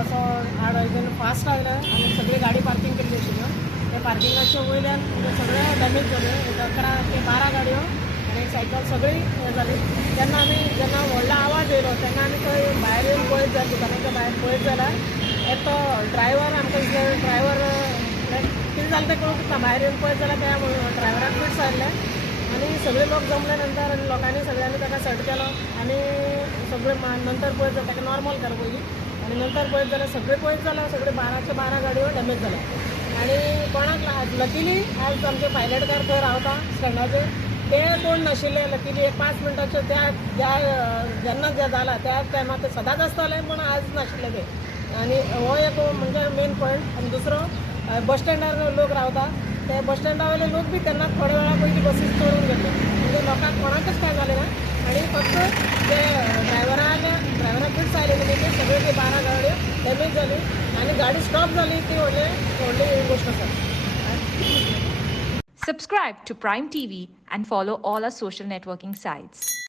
असो आड एकदम फास्ट आयलें आनी सगळी गाडी पार्किंग केल्ली आशिल्ल्यो ते पार्किंगाच्या वयल्यान सगळे डॅमेज जाले 11 ते 12 गाडयो आनी एक सायकल सगळी हें जाली जेन्ना व्हडलो आवाज येयलो तेन्ना आमी थंय भायर येवन पळयत जाल्यार दुकानाच्या भायर पळयत जाल्यार एक तो ड्रायव्हर आमकां दिसलें ड्रायव्हर कितें जालें तें कळूंक ना भायर येवन पळयत जाल्यार त्या ड्रायव्हराक फिट्स आयिल्लें आनी सगळे लोक जमले नंतर आनी लोकांनी सगळ्यांनी ताका सेट केलो आनी सगळे नंतर पळयत जाल्यार ताका नॉर्मल केलो पयलीं आनी नंतर पळयत जाल्यार सगळे पळयत जाल्यार सगळे 12चे 12 गाडयो डॅमेज जाल्या आनी कोणाक लकिली आज आमचे पायलट थंय रावता स्टँडाचेर ते कोण नाशिल्ले लकिली एक 5 मिनटाचे जेन्ना जें जालां त्या टायमार ते सदांच आसताले पूण आज नाशिल्ले ते आनी हो एक म्हणजे मेन पॉयंट आनी दुसरो बस स्टँडार लोक रावता ते बस स्टँडा वयले लोक बी तेन्ना थोड्या वेळा पयलीं बसीस चडून गेले म्हणजे लोकांक कोणाकच काय जालें ना आनी फक्त ते ड्रायव्हराक फिट्स आयले न्ही ते सगळे ते 12 गाडयो डॅमेज जाली आनी गाडी स्टॉप जाली ती व्हडली गोश्ट आसा. Subscribe to Prime TV and follow all our social networking sites.